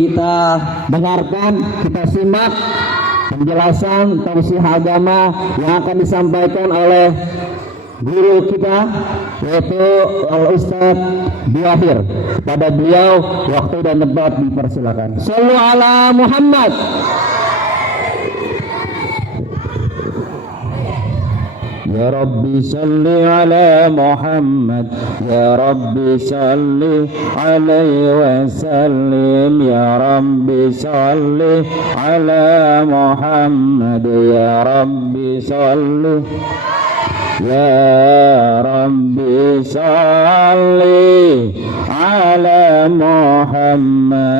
Kita dengarkan, kita simak penjelasan tausiah agama yang akan disampaikan oleh guru kita, yaitu Al-Ustadz Biahir. Pada beliau waktu dan tempat dipersilakan. Shallu ala Muhammad. Ya Rabbi salli ala Muhammad, Ya Rabbi salli alaihi wa sallim, Ya Rabbi salli ala Muhammad, Ya Rabbi salli, Ya Rabbi salli ala Muhammad,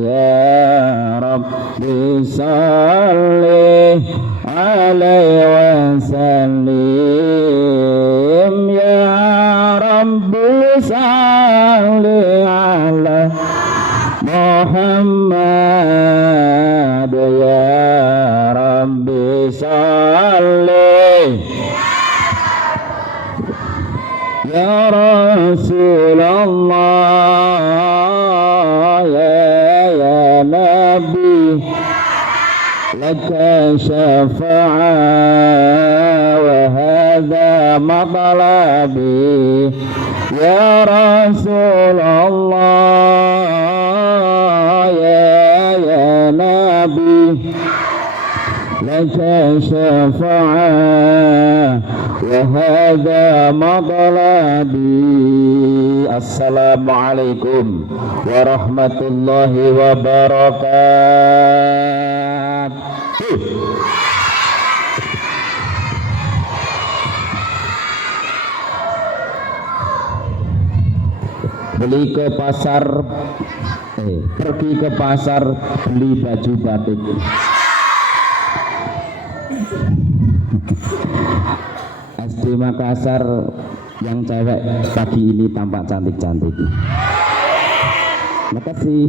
Ya Rabbi salli alaihi wasallim, Ya Rabbi salli ala Muhammad, Ya Rabbi salli, Ya Rasulullah, ya Nabi, laka syafa'a wa hadha matlabi, ya Rasulullah, ya Nabi, laka syafa'a wa hadha matlabi. Assalamualaikum warahmatullahi wabarakatuh. Pergi ke pasar beli baju batik. SD Makassar yang cewek pagi ini tampak cantik-cantik. Makasih.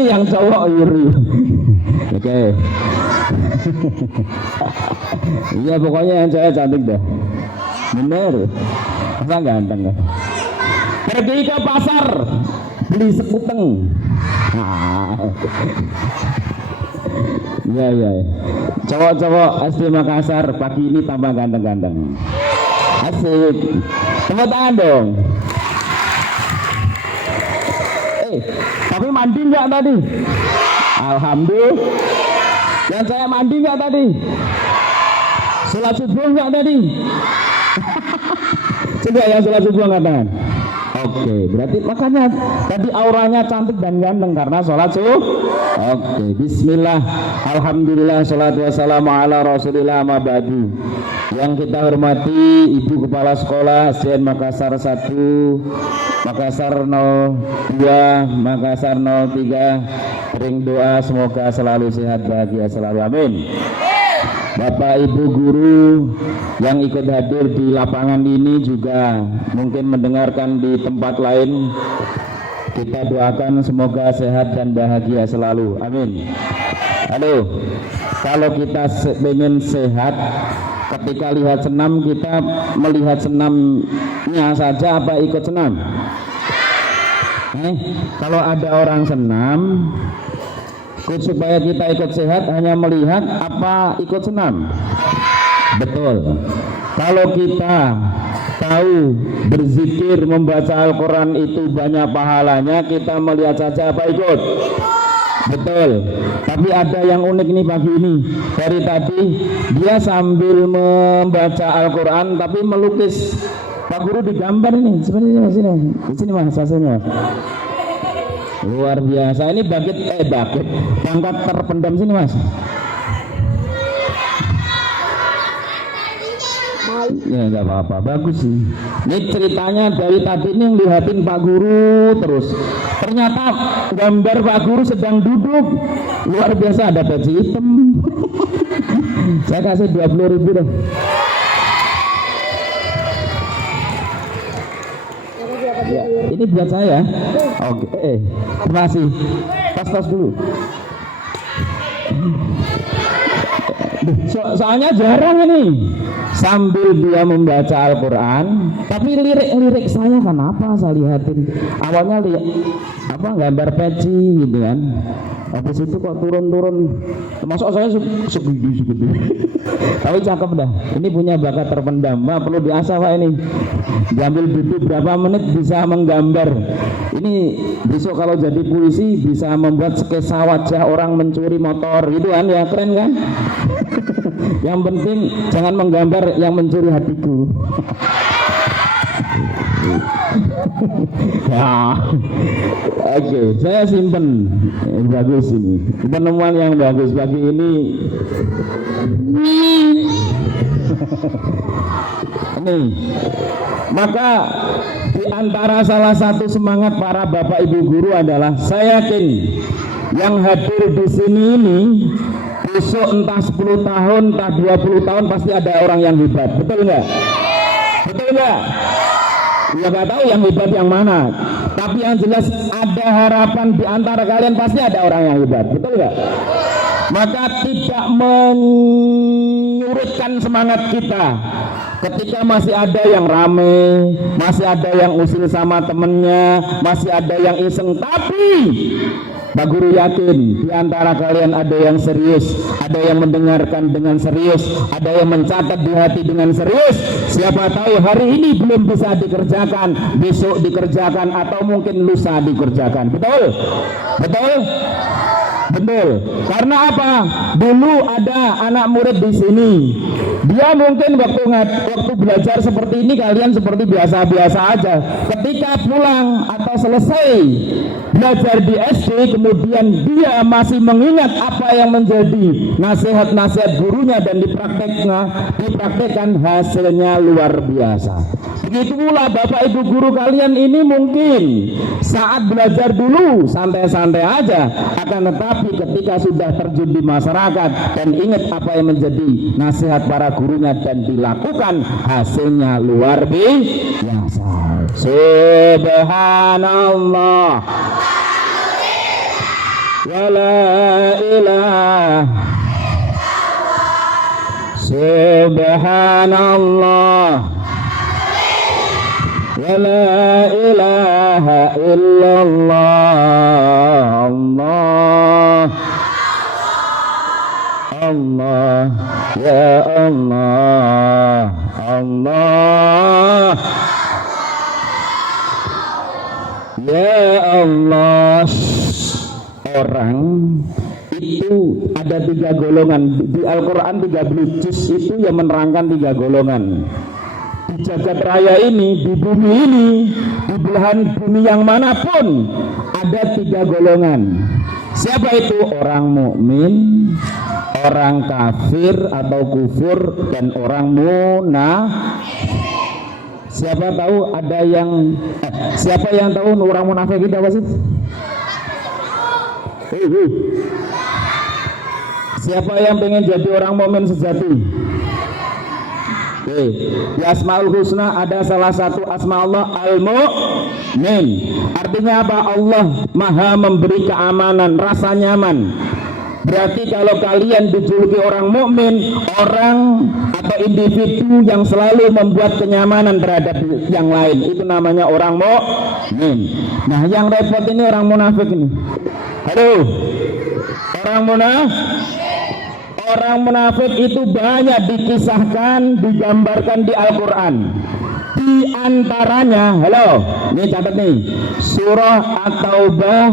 Yang cowok iri. Oke. Iya, pokoknya yang cewek cantik dah. Bener. Masa ganteng ya? Pergi ke pasar beli sekuteng. Iya. Cowok-cowok SD Makassar pagi ini tambah ganteng-ganteng. Asik. Tepuk tangan dong. Tapi mandi enggak tadi? Alhamdulillah. Yang saya mandi enggak tadi? Sholat subuh enggak tadi? Coba yang sholat subuh angkat tangan. Oke, berarti makanya tadi auranya cantik dan ganteng karena sholat subuh. Oke, bismillah, alhamdulillah, salatu wassalamu ala rasulillah, ma ba'du. Yang kita hormati Ibu Kepala Sekolah SDN Makassar 1, Makassar 02, Makassar 03, ring doa semoga selalu sehat, bahagia selalu, amin. Bapak Ibu guru yang ikut hadir di lapangan ini juga mungkin mendengarkan di tempat lain, kita doakan semoga sehat dan bahagia selalu, amin. Halo, kalau kita ingin sehat, ketika lihat senam, kita melihat senamnya saja apa ikut senam? Kalau ada orang senam, supaya kita ikut sehat hanya melihat apa ikut senam? Betul. Kalau kita tahu berzikir, membaca Al-Quran itu banyak pahalanya, kita melihat saja apa ikut? Betul. Tapi ada yang unik nih pagi ini. Dari tadi dia sambil membaca Al-Quran tapi melukis. Pak Guru digambar ini. Seperti ini, sini mas, hasilnya. Luar biasa. Ini pangkat terpendam sini mas. Ya nggak apa-apa, bagus sih. Ini ceritanya dari tadi ini yang lihatin Pak Guru terus. Ternyata gambar Pak Guru sedang duduk. Luar biasa, ada peci hitam. Saya kasih 20.000 deh. Ya, ini buat saya. Oke, terima kasih. Tas dulu. Soalnya jarang ini. sambil dia membaca Al-Quran. Tapi lirik-lirik saya kenapa saya lihatin awalnya gambar peci gitu kan, habis itu kok turun-turun, termasuk saya segede tapi cakep dah, ini punya bakat terpendam, Pak, perlu diasah Pak ini, diambil duduk berapa menit bisa menggambar. Ini besok kalau jadi puisi bisa membuat sketsa wajah orang mencuri motor gitu kan, ya keren kan. Yang penting jangan menggambar yang mencuri hatiku. Ya, oke, saya simpen. Bagus ini, penemuan yang bagus pagi ini. Ini, maka di antara salah satu semangat para bapak ibu guru adalah, saya yakin yang hadir di sini ini besok entah 10 tahun, entah 20 tahun pasti ada orang yang hebat, betul nggak? Betul nggak? Ya nggak tahu yang hebat yang mana, tapi yang jelas ada harapan di antara kalian pasti ada orang yang hebat, betul nggak? Maka tidak menyurutkan semangat kita ketika masih ada yang rame, masih ada yang usil sama temennya, masih ada yang iseng. Tapi Pak Guru yakin di antara kalian ada yang serius, ada yang mendengarkan dengan serius, ada yang mencatat di hati dengan serius. Siapa tahu hari ini belum bisa dikerjakan, besok dikerjakan, atau mungkin lusa dikerjakan. Betul? Betul? Betul. Karena apa? Dulu ada anak murid di sini. Dia mungkin waktu belajar seperti ini kalian seperti biasa-biasa aja. Ketika pulang atau selesai belajar di SD, kemudian dia masih mengingat apa yang menjadi nasihat-nasihat gurunya dan dipraktekkan, hasilnya luar biasa. Begitu pula Bapak Ibu guru kalian ini mungkin saat belajar dulu santai-santai aja, akan tetapi ketika sudah terjun di masyarakat dan ingat apa yang menjadi nasihat para gurunya dan dilakukan, hasilnya luar biasa. Subhanallah wa la ilaha, subhanallah wa la ilaha illallah. Allah, ya Allah, Allah, ya Allah. Orang itu ada 3 golongan di Al-Quran, 13 juz itu yang menerangkan 3 golongan. Di jagat raya ini, di bumi ini, di belahan bumi yang manapun ada 3 golongan. Siapa itu? Orang mukmin, orang kafir atau kufur, dan orang munafik. Siapa tahu ada yang siapa yang tahu orang munafik itu apa sih? Siapa yang pengen jadi orang mukmin sejati? Di Asmaul Husna ada salah satu asma Allah Al-Mu'min. Artinya apa? Allah Maha memberi keamanan, rasa nyaman. Berarti kalau kalian dijuluki orang mukmin, orang atau individu yang selalu membuat kenyamanan terhadap yang lain, itu namanya orang mukmin. Nah, yang repot ini orang munafik ini. Halo, orang munafik itu banyak dikisahkan, digambarkan di Al-Quran. Di antaranya, halo, ini catat nih, surah At-Taubah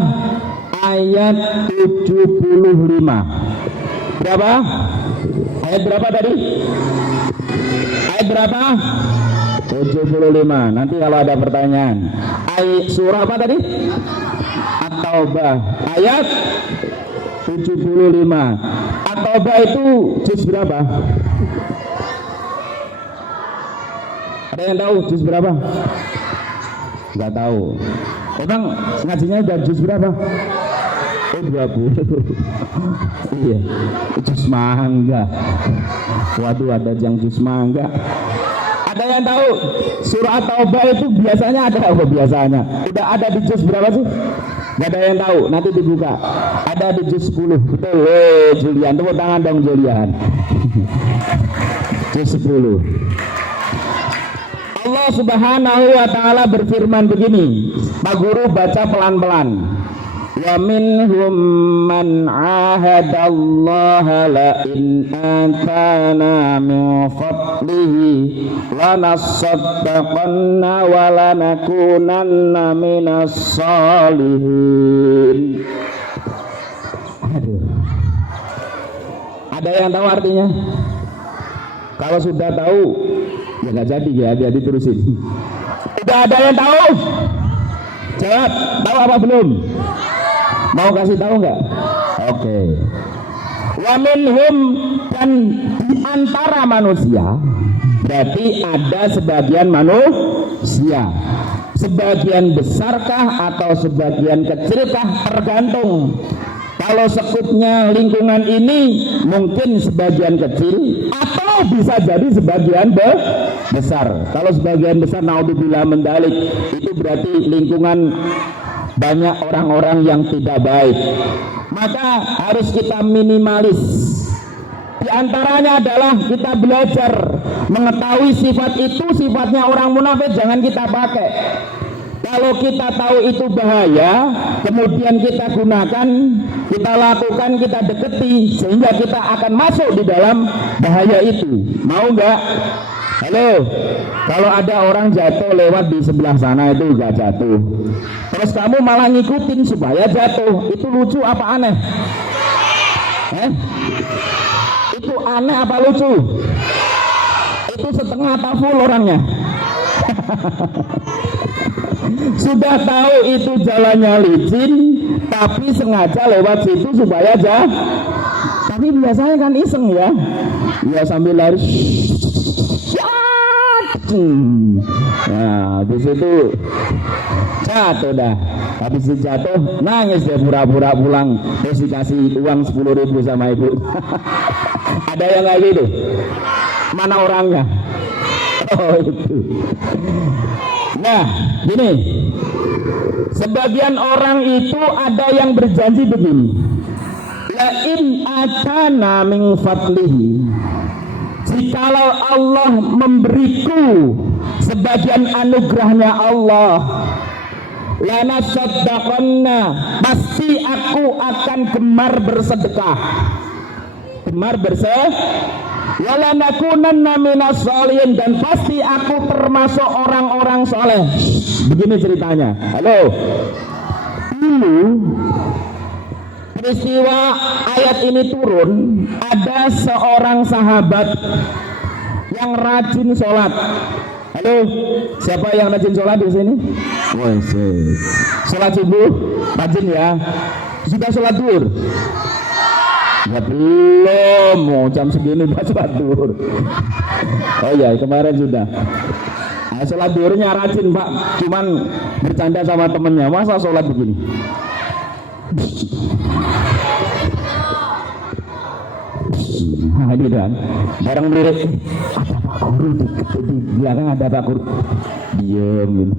ayat 75. Berapa? Ayat berapa tadi? Ayat berapa? 75. Nanti kalau ada pertanyaan, ayat surah apa tadi? At-Taubah ayat 75. At-Taubah itu juz berapa? Ada yang tahu juz berapa? Enggak tahu. Emang ngajinya udah juz berapa? Oh, 20. Iya, juz mangga. Waduh, ada yang juz mangga. Ada yang tahu surah Taubah itu biasanya ada apa biasanya? Udah ada di juz berapa sih? Gak ada yang tahu, nanti dibuka. Ada di juz 10. Betul, Julian, tepuk tangan dong Julian. juz 10. Allah Subhanahu wa taala berfirman begini, Pak Guru baca pelan-pelan. Wa minhum man ahadallaha la in atana min fadlihi lanasaddaqanna wa lanakunanna minas salihin. Aduh. Ada yang tahu artinya? Kalau sudah tahu ya nggak jadi ya, hati-hati terusin. Udah ada yang tahu? Jawab, tahu apa belum? Mau kasih tahu nggak? Oke. Wa minhum, dan di antara manusia, berarti ada sebagian manusia. Sebagian besarkah atau sebagian kecilkah? Tergantung. Kalau sekutnya lingkungan ini mungkin sebagian kecil atau bisa jadi sebagian besar. Kalau sebagian besar, naudzubillah mendalik, itu berarti lingkungan banyak orang-orang yang tidak baik. Maka harus kita minimalis. Di antaranya adalah kita belajar mengetahui sifat itu, sifatnya orang munafik jangan kita pakai. Kalau kita tahu itu bahaya, kemudian kita gunakan, kita lakukan, kita deketi, sehingga kita akan masuk di dalam bahaya itu. Mau nggak? Halo, kalau ada orang jatuh lewat di sebelah sana itu nggak jatuh, terus kamu malah ngikutin supaya jatuh, itu lucu apa aneh? Itu aneh apa lucu? Itu setengah atau full orangnya? Sudah tahu itu jalannya licin, tapi sengaja lewat situ supaya jatuh. Tapi biasanya kan iseng ya, ya sambil lari. Nah, habis itu jatuh dah. Habis itu jatuh, nangis dia pura-pura pulang, terus dikasih uang 10.000 sama ibu. Ada yang kayak gitu? Mana orangnya? Oh itu. Nah, gini. Sebagian orang itu ada yang berjanji begini. La in atana min fadlihi, jikalau Allah memberiku sebagian anugerahnya Allah, lana saddaqanna, pasti aku akan gemar bersedekah, gemar walanakunanna minas sholihin, dan pasti aku termasuk orang-orang soleh. Begini ceritanya. Halo, dulu peristiwa ayat ini turun, ada seorang sahabat yang rajin sholat. Halo, siapa yang rajin sholat di sini? Woi, sholat subuh rajin ya. Sudah sholat zuhur? Ya belum, mau jam segini udah sholat zuhur. Oh iya, kemarin sudah. Nah, sholat zuhurnya rajin Pak, cuman bercanda sama temennya, masa sholat begini? Nah ini kan bareng lirik, ada Pak Guru di belakang, ada Pak Guru, diem gitu.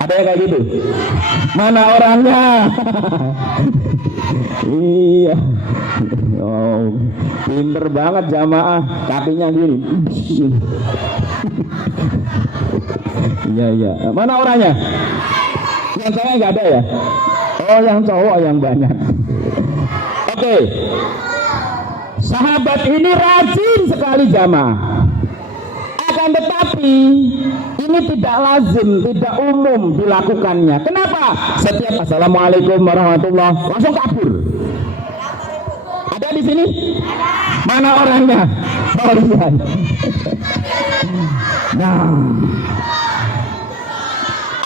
Ada yang kayak gitu? Mana orangnya? Iya. Oh, pinter banget jamaah, kakinya gini. Iya. Mana orangnya? Yang cewek nggak ada ya? Oh, yang cowok yang banyak. Oke. Sahabat ini rajin sekali jamaah. Akan tetapi ini tidak lazim, tidak umum dilakukannya. Kenapa? Setiap assalamualaikum warahmatullahi langsung kabur. Ada di sini? Mana orangnya? Oh iya. Nah,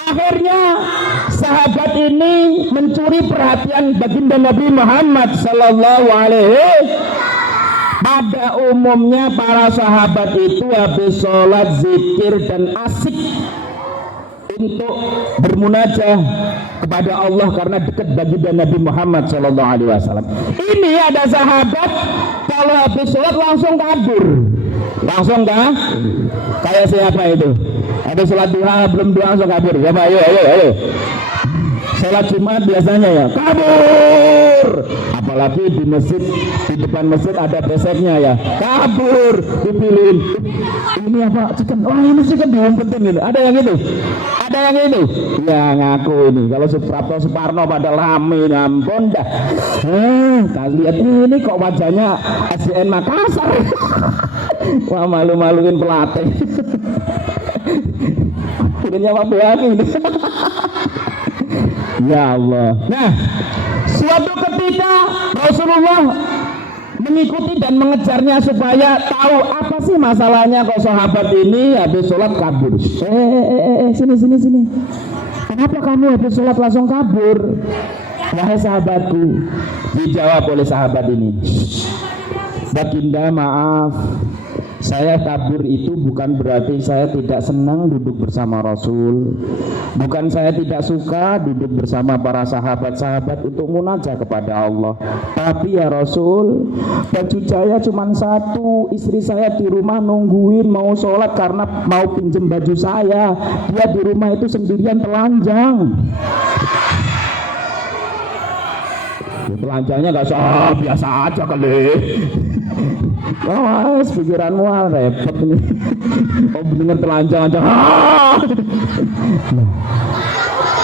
akhirnya sahabat ini mencuri perhatian baginda Nabi Muhammad sallallahu alaihi. Pada umumnya para sahabat itu habis sholat, zikir dan asik untuk bermunajah kepada Allah karena dekat baginda Nabi Muhammad sallallahu alaihi wasallam. Ini ada sahabat kalau habis sholat langsung kabur. Langsung kah? Kayak siapa itu? Habis sholat duha belum duha langsung kabur. Siapa? Ayo. sholat Jumat biasanya ya kabur, apalagi di masjid, di depan masjid ada beseknya ya, kabur, dipilihin ini apa chicken, oh ini chicken diumpetin gitu. Ada yang itu, ada yang itu ya ngaku ini. Kalau Suprapto Suparno pada rame ampun dah. Tak lihat ini kok wajahnya SDN Makassar. Wah, malu-maluin pelatih. Punya apa lagi ini? Ya Allah. Nah, suatu ketika Rasulullah mengikuti dan mengejarnya supaya tahu apa sih masalahnya kok sahabat ini habis sholat kabur. Sini. Kenapa kamu habis sholat langsung kabur? Wahai sahabatku, dijawab oleh sahabat ini, Baginda maaf, saya kabur itu bukan berarti saya tidak senang duduk bersama Rasul, bukan saya tidak suka duduk bersama para sahabat-sahabat untuk munajat kepada Allah, tapi ya Rasul, baju saya cuma satu, istri saya di rumah nungguin mau sholat karena mau pinjem baju saya, dia di rumah itu sendirian telanjang. Telanjangnya gak sah, biasa aja kali. Awas, pikiranmu repot ini. Oh bener telanjang aja.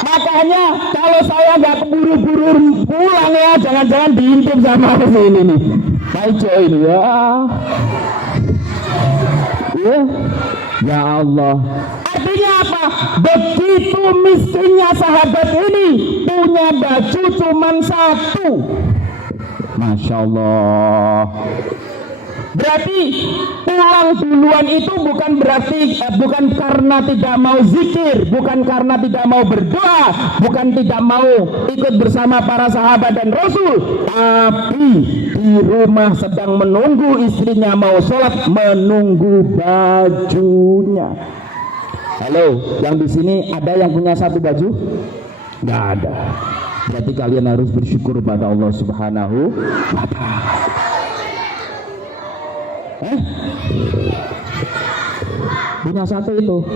Makanya kalau saya gak keburu-buru pulang ya, jangan-jangan diintip sama sini nih. Paijo ini ya. Ya Allah. Artinya apa? Begitu miskinnya sahabat ini, punya baju cuma satu. Masya Allah. Berarti pulang duluan itu bukan berarti bukan karena tidak mau zikir, bukan karena tidak mau berdoa, bukan tidak mau ikut bersama para sahabat dan Rasul, tapi di rumah sedang menunggu istrinya mau sholat, menunggu bajunya. Halo, yang di sini ada yang punya satu baju? Nggak ada. Berarti kalian harus bersyukur pada Allah Subhanahu wa Ta'ala. Punya satu itu?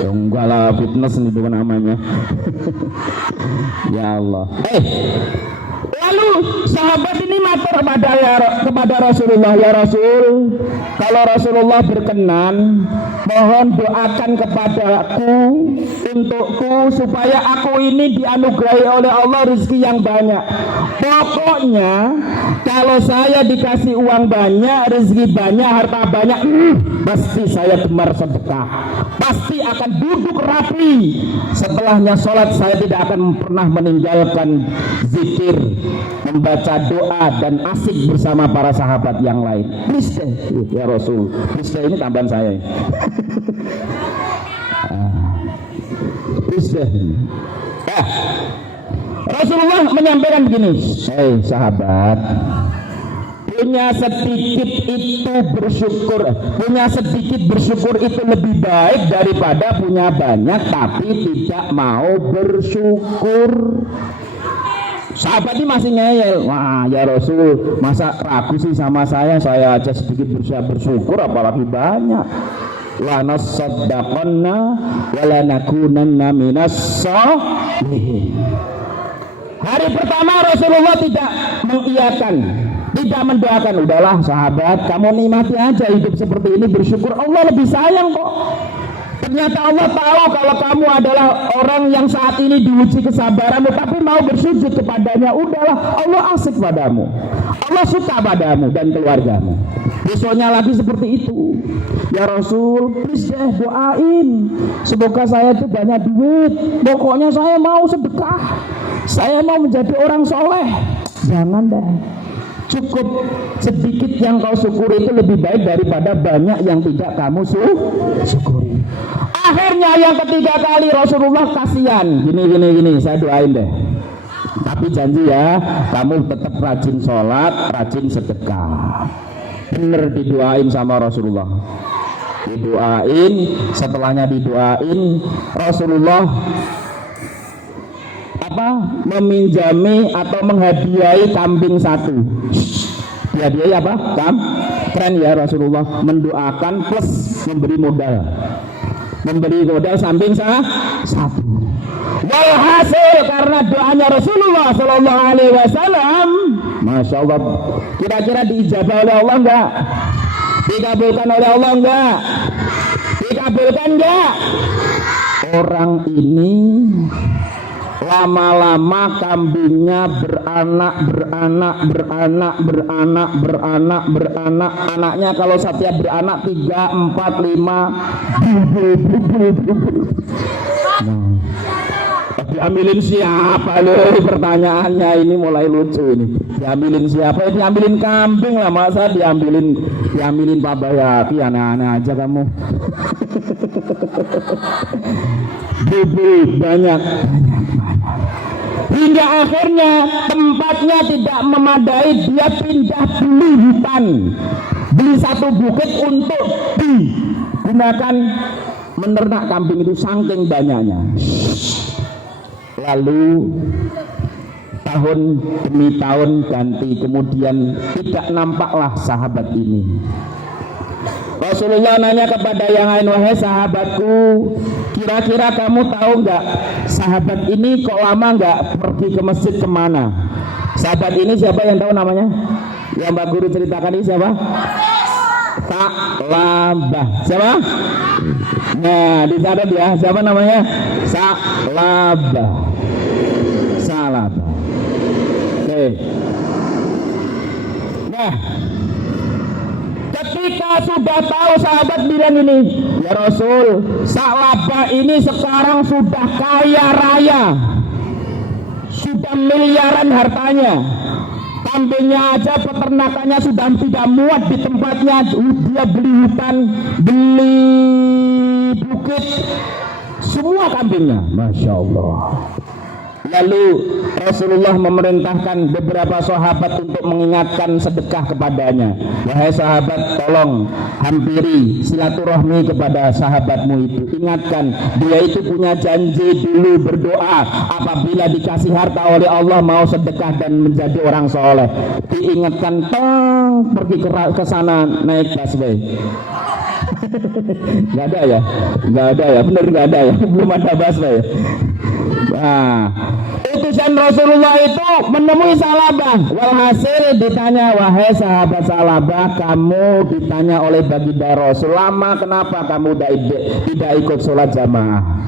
Ya, enggak lah, fitness itu namanya. Ya Allah. Lalu sahabat ini matur kepada Rasulullah, ya Rasul, kalau Rasulullah berkenan, mohon doakan kepadaku, untukku, supaya aku ini dianugerahi oleh Allah rezeki yang banyak. Pokoknya kalau saya dikasih uang banyak, rezeki banyak, harta banyak, pasti saya gemar sedekah, pasti akan duduk rapi. Setelahnya sholat saya tidak akan pernah meninggalkan zikir, membaca doa dan asik bersama para sahabat yang lain. Please deh, ya Rasul, please deh, ini tambahan saya. Please deh. Rasulullah menyampaikan begini, hei sahabat, punya sedikit itu bersyukur, punya sedikit bersyukur itu lebih baik daripada punya banyak tapi tidak mau bersyukur. Sahabat ini masih ngeyel, wah ya Rasul, masa ragu sih sama saya aja sedikit bersyukur apalagi banyak. La nasaddaqanna wa la nakunanna minas sholihin. Hari pertama Rasulullah tidak mengiyakan, tidak mendoakan, udahlah sahabat, kamu nikmati aja hidup seperti ini, bersyukur, Allah lebih sayang kok. Ternyata Allah tahu kalau kamu adalah orang yang saat ini diuji kesabaranmu, tapi mau bersujud kepadanya, udahlah, Allah asik padamu, Allah suka padamu dan keluargamu. Besoknya lagi seperti itu, ya Rasul, please deh doain, semoga saya itu banyak duit, pokoknya saya mau sedekah, saya mau menjadi orang soleh. Jangan deh, cukup sedikit yang kau syukuri itu lebih baik daripada banyak yang tidak kamu syukuri. Akhirnya yang ketiga kali Rasulullah kasihan, gini, saya doain deh, tapi janji ya kamu tetap rajin sholat, rajin sedekah. Bener didoain sama Rasulullah, didoain. Setelahnya didoain, Rasulullah meminjami atau menghadiahi kambing satu. Dihadiahi apa? Keren ya Rasulullah, mendoakan plus memberi modal samping satu. Walhasil karena doanya Rasulullah Sallallahu Alaihi Wasallam, masya Allah, kira-kira diijabah oleh Allah enggak? Dikabulkan oleh Allah enggak? Dikabulkan enggak? Orang ini lama-lama kambingnya beranak, anaknya kalau setiap beranak 3, 4, 5 diambilin siapa loh, pertanyaannya ini mulai lucu ini. Diambilin siapa? Diambilin kambing lah, masa diambilin Pak Bayati, aneh-aneh aja kamu. banyak hingga akhirnya tempatnya tidak memadai, dia pindah beli hutan, beli satu bukit untuk digunakan menernak kambing itu saking banyaknya. Lalu tahun demi tahun ganti, kemudian tidak nampaklah sahabat ini. Rasulullah nanya kepada yang lain, wahai sahabatku, kira-kira kamu tahu nggak sahabat ini kok lama nggak pergi ke masjid kemana? Sahabat ini siapa yang tahu namanya? Yang Mbak Guru ceritakan ini siapa? Sa'labah. Siapa? Nah, dicatat ya, siapa namanya? Sa'labah. Oke. Nah, ketika sudah tahu, sahabat bilang ini, ya Rasul, Sa'labah ini sekarang sudah kaya raya, sudah miliaran hartanya, kambingnya aja peternakannya sudah tidak muat di tempatnya, dia beli hutan, beli bukit, semua kambingnya, masya Allah. Lalu Rasulullah memerintahkan beberapa sahabat untuk mengingatkan sedekah kepadanya. Wahai sahabat, tolong hampiri silaturahmi kepada sahabatmu itu. Ingatkan, dia itu punya janji dulu berdoa apabila dikasih harta oleh Allah mau sedekah dan menjadi orang soleh. Diingatkan, pergi ke sana naik busway. Nggak ada ya, bener nggak ada ya, belum ada busway. Nah, utusan Rasulullah itu menemui Sa'labah. Walhasil ditanya, wahai sahabat Sa'labah, kamu ditanya oleh baginda Rasul, lama kenapa kamu tidak ikut sholat jamaah?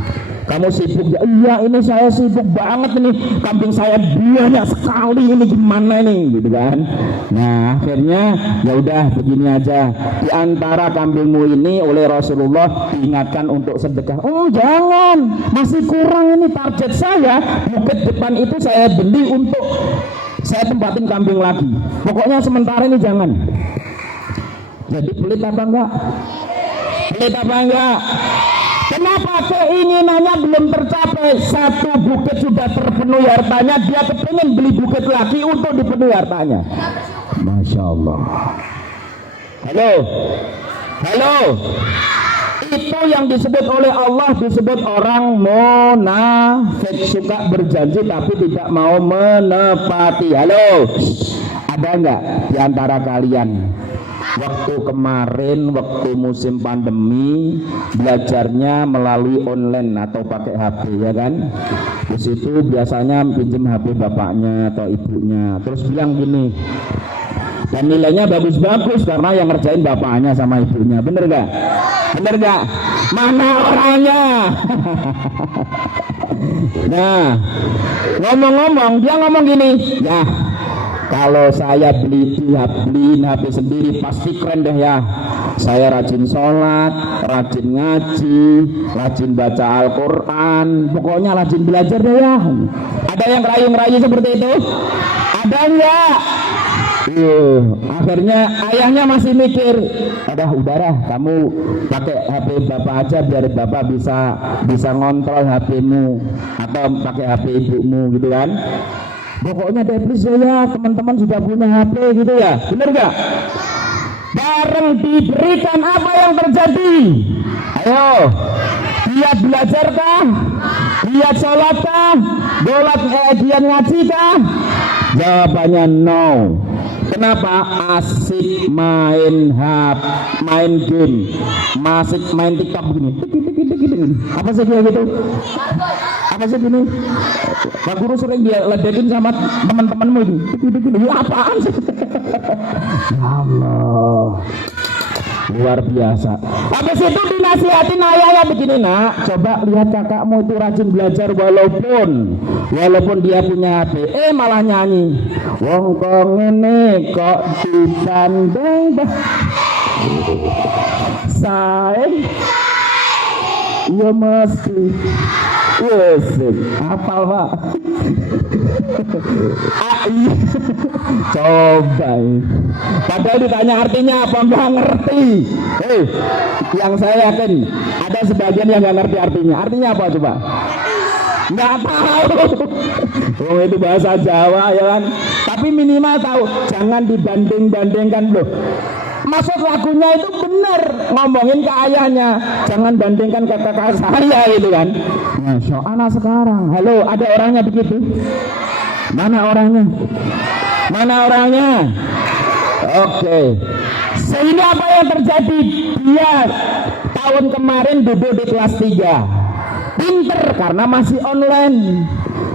Kamu sibuk ya? Iya, ini saya sibuk banget ini, kambing saya banyak sekali, ini gimana ini, gitu kan? Nah, akhirnya ya udah begini aja, di antara kambingmu ini oleh Rasulullah diingatkan untuk sedekah. Oh jangan, masih kurang ini target saya, bukit depan itu saya beli untuk saya tempatin kambing lagi. Pokoknya sementara ini jangan. Jadi pelit apa enggak? Pelit apa enggak? Kenapa keinginannya belum tercapai? Satu bukit sudah terpenuhi hartanya, dia kepingin beli bukit lagi untuk dipenuhi hartanya. Masya Allah. Halo. Itu yang disebut oleh Allah, disebut orang munafik, suka berjanji tapi tidak mau menepati. Halo. Ada enggak di antara kalian waktu kemarin, waktu musim pandemi, belajarnya melalui online atau pakai HP, ya kan? Di situ biasanya pinjam HP bapaknya atau ibunya, terus bilang gini, dan nilainya bagus-bagus karena yang ngerjain bapaknya sama ibunya, bener gak? Bener gak? Mana orangnya? Nah, ngomong-ngomong, dia ngomong gini, ya kalau saya beliin HP sendiri pasti keren deh ya. Saya rajin sholat, rajin ngaji, rajin baca Al-Quran, pokoknya rajin belajar deh ya. Ada yang rayu-rayu seperti itu? Ada enggak? Akhirnya ayahnya masih mikir, udahlah kamu pakai HP bapak aja biar bapak bisa ngontrol HP-mu atau pakai HP ibumu gitu kan. Pokoknya deplis ya, teman-teman sudah punya HP gitu ya, bener gak? Bareng diberikan apa yang terjadi? Ayo, dia belajar kah? Dia sholat kah? Dia ngaji kah? Jawabannya no. Kenapa? Asik main game, masih main TikTok begini. gini. Apa sih kayak gitu? Apa sih gini? Pak Guru sering dia ledekin sama teman-temanmu itu. Ini apaan sih? Ya Allah. Luar biasa. Habis itu dinasihatin ayahnya begini, nak, coba lihat kakakmu itu rajin belajar walaupun dia punya HP, malah nyanyi. Wong kok ngene kok dipandang saya ya mesti wesik apal Pak. Coba padahal ditanya artinya apa nggak ngerti. Yang saya yakin ada sebagian yang nggak ngerti artinya apa coba, nggak tahu. Oh itu bahasa Jawa ya kan, tapi minimal tahu. Jangan dibanding-bandingkan loh. Maksud lagunya itu benar, ngomongin ke ayahnya, jangan bandingkan ke kakak saya gitu kan. Masya Allah sekarang, halo, ada orangnya begitu? Mana orangnya? Mana orangnya? Oke. Sehingga apa yang terjadi? Dia tahun kemarin duduk di kelas 3, pinter karena masih online.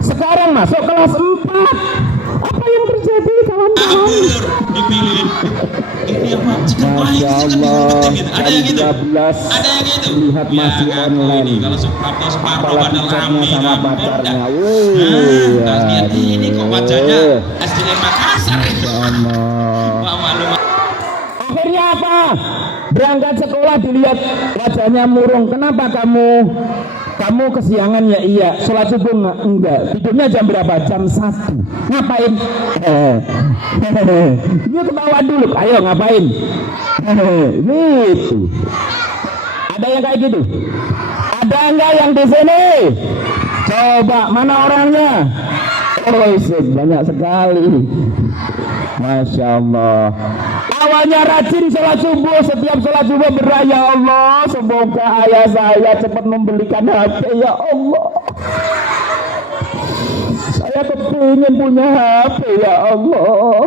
Sekarang masuk kelas 4. Apa yang terjadi kawan-kawan? Dipilih. Ini apa? Masya Allah, ada yang gitu. Ada yang gitu. Lihat masih ya, online. Ini, kalau separuh Apalagi chatnya sama pacarnya. Lihat ini kok wajahnya SDM Makassar. Masya Allah. Malu. Akhirnya apa? Berangkat sekolah dilihat wajahnya murung. Kenapa kamu kesiangan? Ya iya. Sholat subuh enggak. Tidurnya jam berapa? Jam 1. Ngapain? Dia ketawa dulu. Ayo ngapain? Gitu. Ada yang kayak gitu? Ada enggak yang di sini? Coba mana orangnya? Oh, banyak sekali. Masya Allah. Awalnya rajin sholat subuh, setiap sholat subuh berdoa, ya Allah semoga ayah saya cepat membelikan HP, ya Allah. Saya kepingin punya HP, ya Allah.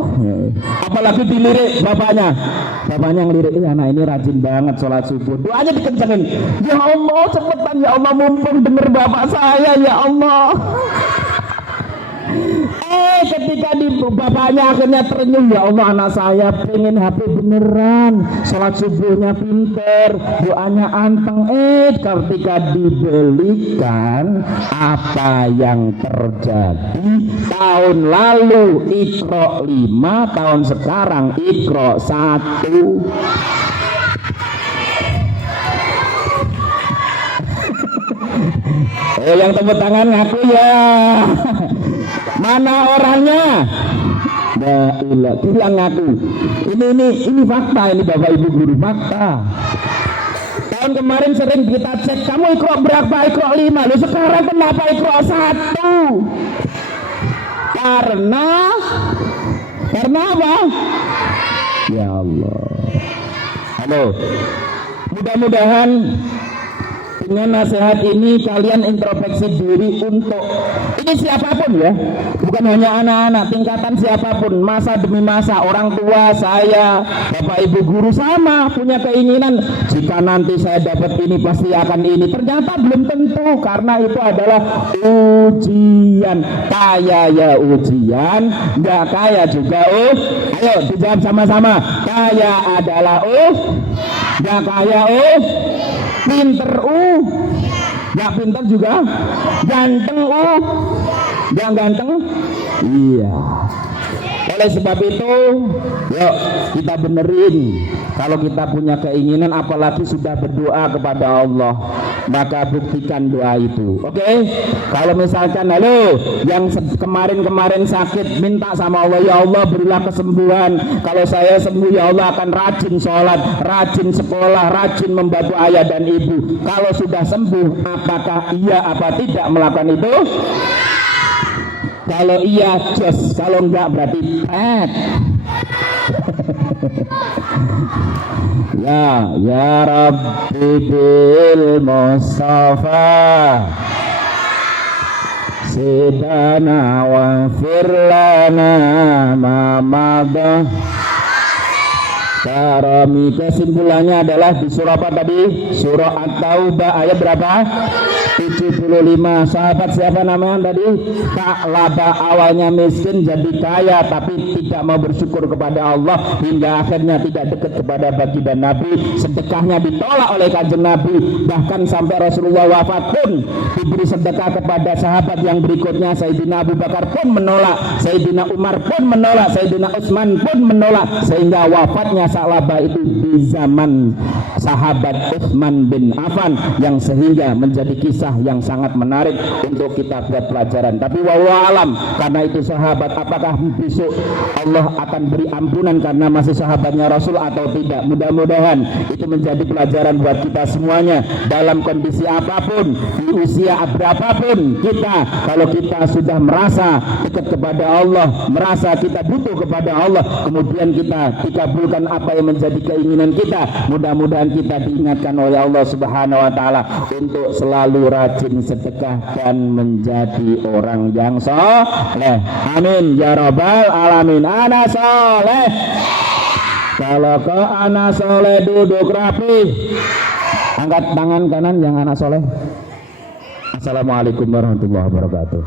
Apalagi dilirik bapaknya ngelirik, anak ini rajin banget sholat subuh, doanya dikencengin, ya Allah cepetan ya Allah, mumpung denger bapak saya, ya Allah. Ketika bapaknya akhirnya terenyuh, ya Allah anak saya pengen HP beneran, sholat subuhnya pinter, doanya anteng. Ketika dibelikan, apa yang terjadi? Tahun lalu Iqra 5, tahun sekarang Iqra 1. Yang tepuk tangan ngaku ya. Mana orangnya? Ilah, bilang ngaku. Ini fakta, ini Bapak Ibu guru, fakta. Tahun kemarin sering kita cek, kamu Iqra berapa? Iqra 5. Loh sekarang kenapa Iqra 1? Karena apa? Ya Allah. Halo. Mudah-mudahan dengan nasihat ini kalian introspeksi diri untuk ini siapapun ya, bukan hanya anak-anak, tingkatan siapapun, masa demi masa, orang tua, saya, Bapak Ibu guru sama punya keinginan, jika nanti saya dapat ini pasti akan ini. Ternyata belum tentu, karena itu adalah ujian. Kaya ya ujian, nggak kaya juga ayo dijawab sama-sama. Kaya adalah nggak kaya pinter nggak pinter juga, ganteng nggak ganteng, iya. Oleh sebab itu, yuk kita benerin. Kalau kita punya keinginan, apalagi sudah berdoa kepada Allah, maka buktikan doa itu. Oke? Kalau misalkan halo, yang kemarin sakit, minta sama Allah, ya Allah berilah kesembuhan. Kalau saya sembuh, ya Allah akan rajin sholat, rajin sekolah, rajin membantu ayah dan ibu. Kalau sudah sembuh, apakah iya apa tidak melakukan itu? Kalau iya just, kalau enggak berarti pet. Ya Rabbi bil Mustafa sidana wa firlana ma madah karami. Kesimpulannya adalah di surah apa tadi? Surah At-Taubah ayat berapa? 75. Sahabat siapa namanya tadi? Sa'labah, awalnya miskin jadi kaya tapi tidak mau bersyukur kepada Allah hingga akhirnya tidak dekat kepada baginda Nabi. Sedekahnya ditolak oleh kanjeng Nabi, bahkan sampai Rasulullah wafat pun diberi sedekah kepada sahabat yang berikutnya. Sayyidina Abu Bakar pun menolak, Sayyidina Umar pun menolak, Sayyidina Utsman pun menolak, sehingga wafatnya Sa'labah itu di zaman sahabat Utsman bin Affan, yang sehingga menjadi kisah yang sangat menarik untuk kita buat pelajaran. Tapi wallahu alam, karena itu sahabat, apakah besok Allah akan beri ampunan karena masih sahabatnya Rasul atau tidak? Mudah-mudahan itu menjadi pelajaran buat kita semuanya. Dalam kondisi apapun, di usia berapapun kita, kalau kita sudah merasa dekat kepada Allah, merasa kita butuh kepada Allah, kemudian kita dikabulkan apa yang menjadi keinginan kita, mudah-mudahan kita diingatkan oleh Allah Subhanahu wa taala untuk selalu rajin sedekah dan menjadi orang yang soleh. Amin ya rabbal alamin. Ana soleh. Kalau kau anak soleh duduk rapi. Angkat tangan kanan yang anak soleh. Assalamualaikum warahmatullahi wabarakatuh.